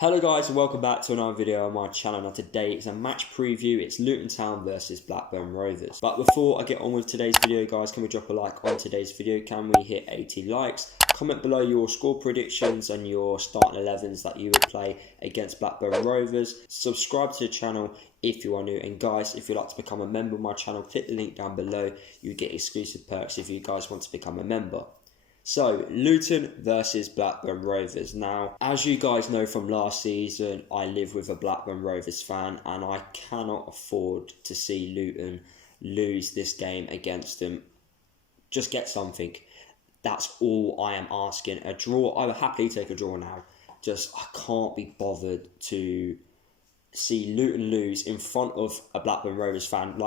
Hello guys and welcome back to another video on my channel. Now today is a match preview. It's Luton Town versus Blackburn Rovers. But before I get on with today's video guys, can we drop a like on today's video? Can we hit 80 likes? Comment below your score predictions and your starting 11s that you would play against Blackburn Rovers. Subscribe to the channel if you are new, and guys, if you'd like to become a member of my channel, click the link down below. You get exclusive perks if you guys want to become a member. So, Luton versus Blackburn Rovers. Now, as you guys know from last season, I live with a Blackburn Rovers fan and I cannot afford to see Luton lose this game against them. Just get something. That's all I am asking. A draw, I would happily take a draw now. I can't be bothered to see Luton lose in front of a Blackburn Rovers fan.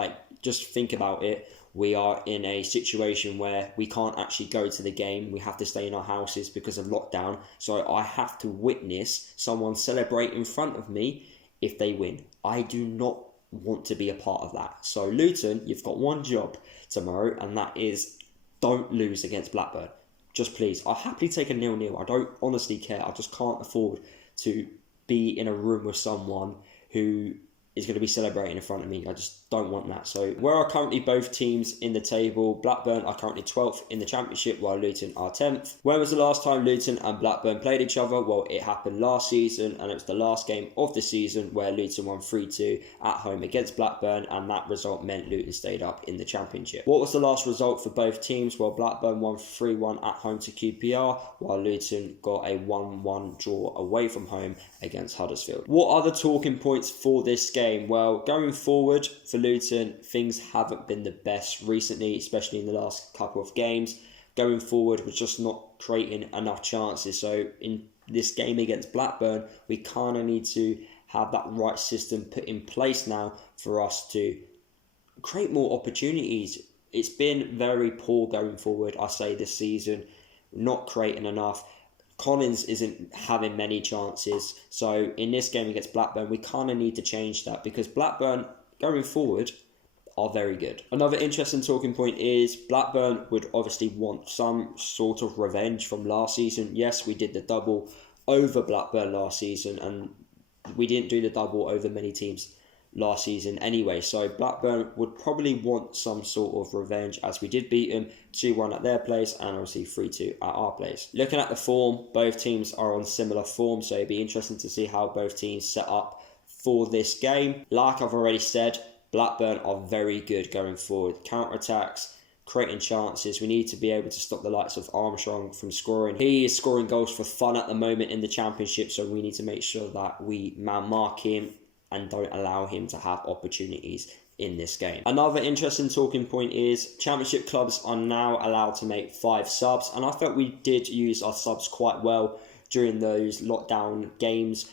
Just think about it. We are in a situation where we can't actually go to the game. We have to stay in our houses because of lockdown. So I have to witness someone celebrate in front of me if they win. I do not want to be a part of that. So Luton, you've got one job tomorrow, and that is don't lose against Blackburn. Just please. I'll happily take a 0-0. I don't honestly care. I just can't afford to be in a room with someone who is going to be celebrating in front of me. I just don't want that. So where are currently both teams in the table? Blackburn are currently 12th in the Championship while Luton are 10th. When was the last time Luton and Blackburn played each other? Well, it happened last season, and it was the last game of the season where Luton won 3-2 at home against Blackburn, and that result meant Luton stayed up in the Championship. What was the last result for both teams? Well, Blackburn won 3-1 at home to QPR, while Luton got a 1-1 draw away from home against Huddersfield. What are the talking points for this game? Well, going forward for Luton, things haven't been the best recently, especially in the last couple of games. Going forward, we're just not creating enough chances. So in this game against Blackburn, we kind of need to have that right system put in place now for us to create more opportunities. It's been very poor going forward, I say, this season, not creating enough. Collins isn't having many chances. So in this game against Blackburn, we kind of need to change that because Blackburn, going forward, are very good. Another interesting talking point is Blackburn would obviously want some sort of revenge from last season. Yes, we did the double over Blackburn last season, and we didn't do the double over many teams last season anyway. So Blackburn would probably want some sort of revenge, as we did beat them 2-1 at their place and obviously 3-2 at our place. Looking at the form, both teams are on similar form, so it'd be interesting to see how both teams set up for this game. Like I've already said, Blackburn are very good going forward. Counter-attacks, creating chances. We need to be able to stop the likes of Armstrong from scoring. He is scoring goals for fun at the moment in the Championship, so we need to make sure that we man-mark him and don't allow him to have opportunities in this game. Another interesting talking point is Championship clubs are now allowed to make 5 subs, and I felt we did use our subs quite well during those lockdown games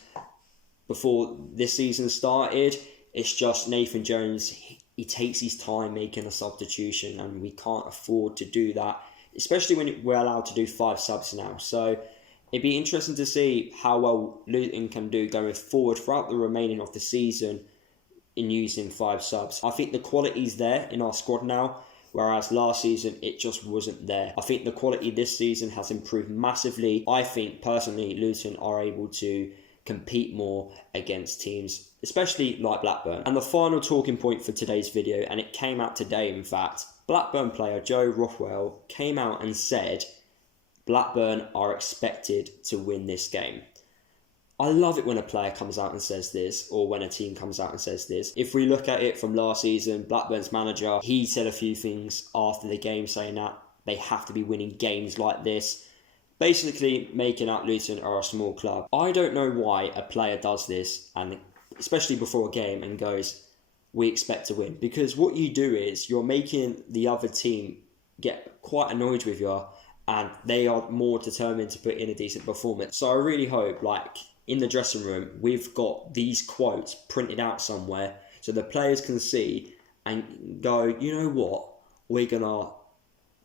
before this season started. It's just Nathan Jones, he takes his time making a substitution, and we can't afford to do that, especially when we're allowed to do 5 subs now. So it'd be interesting to see how well Luton can do going forward throughout the remaining of the season in using 5 subs. I think the quality's there in our squad now, whereas last season it just wasn't there. I think the quality this season has improved massively. I think personally Luton are able to compete more against teams, especially like Blackburn. And the final talking point for today's video, and it came out today in fact, Blackburn player Joe Rothwell came out and said Blackburn are expected to win this game. I love it when a player comes out and says this, or when a team comes out and says this. If we look at it from last season, Blackburn's manager, he said a few things after the game saying that they have to be winning games like this, basically making out Luton are a small club. I don't know why a player does this, and especially before a game, and goes, we expect to win. Because what you do is you're making the other team get quite annoyed with you, and they are more determined to put in a decent performance. So I really hope, in the dressing room, we've got these quotes printed out somewhere so the players can see and go, you know what, we're going to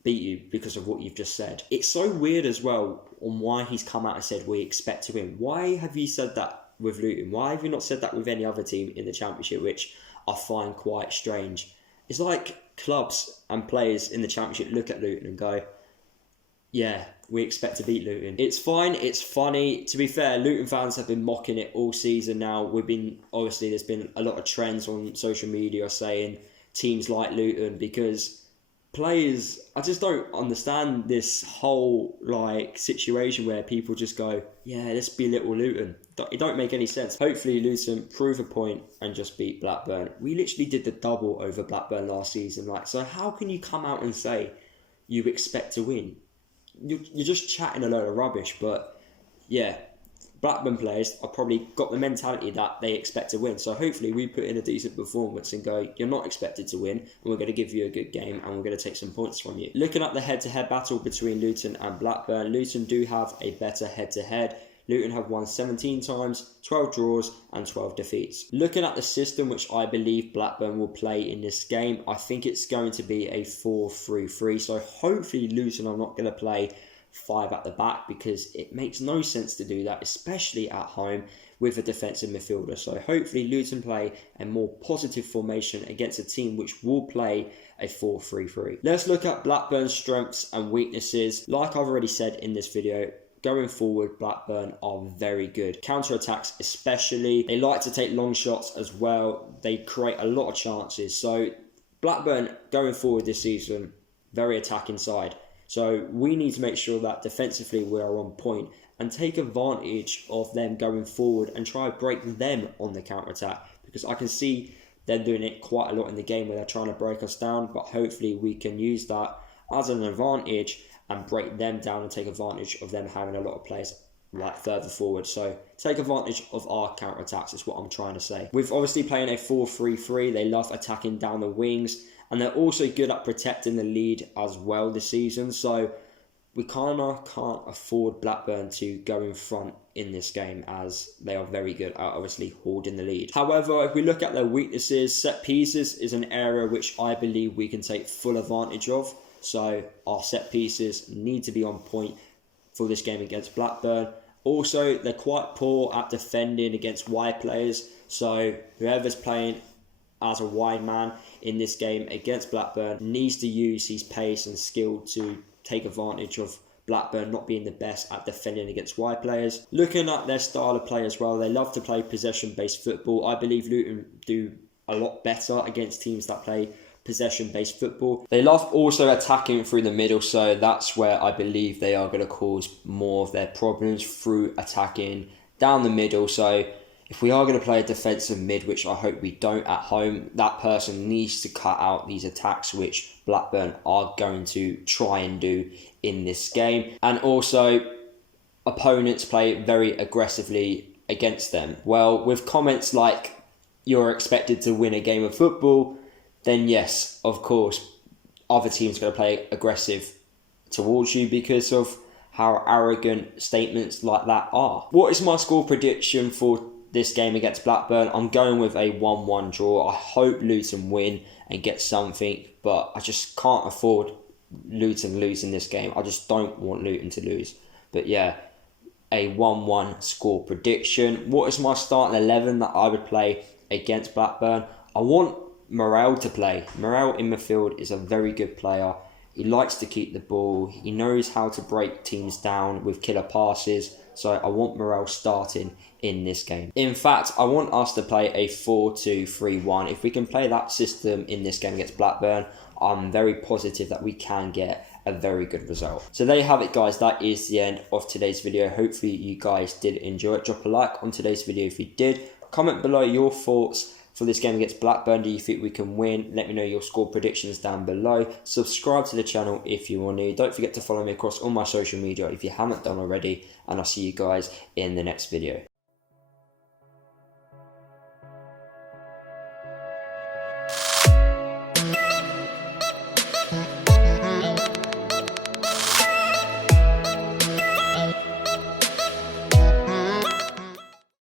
beat you because of what you've just said. It's so weird as well on why he's come out and said we expect to win. Why have you said that with Luton? Why have you not said that with any other team in the Championship, which I find quite strange? It's like clubs and players in the Championship look at Luton and go, yeah, we expect to beat Luton. It's fine, it's funny. To be fair, Luton fans have been mocking it all season now. Obviously, there's been a lot of trends on social media saying teams like Luton, because players, I just don't understand this whole situation where people just go, yeah, let's belittle Luton. It don't make any sense. Hopefully Luton prove a point and just beat Blackburn. We literally did the double over Blackburn last season. So how can you come out and say you expect to win? You're just chatting a load of rubbish. But yeah, Blackburn players have probably got the mentality that they expect to win. So hopefully we put in a decent performance and go, you're not expected to win, and we're going to give you a good game and we're going to take some points from you. Looking at the head-to-head battle between Luton and Blackburn, Luton do have a better head-to-head. Luton have won 17 times, 12 draws and 12 defeats. Looking at the system which I believe Blackburn will play in this game, I think it's going to be a 4-3-3. So hopefully Luton are not going to play 5 at the back, because it makes no sense to do that, especially at home with a defensive midfielder. So hopefully Luton play a more positive formation against a team which will play a 4-3-3. Let's look at Blackburn's strengths and weaknesses. Like I've already said in this video, going forward, Blackburn are very good. Counter-attacks especially. They like to take long shots as well. They create a lot of chances. So Blackburn going forward this season, very attacking side. So we need to make sure that defensively we are on point and take advantage of them going forward and try to break them on the counter-attack, because I can see them doing it quite a lot in the game where they're trying to break us down, but hopefully we can use that as an advantage and break them down and take advantage of them having a lot of players further forward. So take advantage of our counter-attacks is what I'm trying to say. With obviously playing a 4-3-3, they love attacking down the wings, and they're also good at protecting the lead as well this season. So we kind of can't afford Blackburn to go in front in this game, as they are very good at obviously holding the lead. However, if we look at their weaknesses, set pieces is an area which I believe we can take full advantage of. So our set pieces need to be on point for this game against Blackburn. Also, they're quite poor at defending against wide players. So whoever's playing as a wide man in this game against Blackburn needs to use his pace and skill to take advantage of Blackburn not being the best at defending against wide players. Looking at their style of play as well, they love to play possession-based football. I believe Luton do a lot better against teams that play possession-based football. They love also attacking through the middle, so that's where I believe they are going to cause more of their problems, through attacking down the middle. So if we are going to play a defensive mid, which I hope we don't at home, that person needs to cut out these attacks which Blackburn are going to try and do in this game. And also, opponents play very aggressively against them. Well, with comments like, you're expected to win a game of football, then yes, of course, other teams are going to play aggressive towards you because of how arrogant statements like that are. What is my score prediction for this game against Blackburn? I'm going with a 1-1 draw. I hope Luton win and get something, but I just can't afford Luton losing this game. I just don't want Luton to lose. But yeah, a 1-1 score prediction. What is my starting 11 that I would play against Blackburn? I want Morel to play. Morel in midfield is a very good player. He likes to keep the ball. He knows how to break teams down with killer passes. So I want Morel starting in this game. In fact, I want us to play a 4-2-3-1. If we can play that system in this game against Blackburn, I'm very positive that we can get a very good result. So there you have it, guys. That is the end of today's video. Hopefully you guys did enjoy it. Drop a like on today's video if you did. Comment below your thoughts for this game against Blackburn. Do you think we can win? Let me know your score predictions down below. Subscribe to the channel if you are new. Don't forget to follow me across all my social media if you haven't done already. And I'll see you guys in the next video.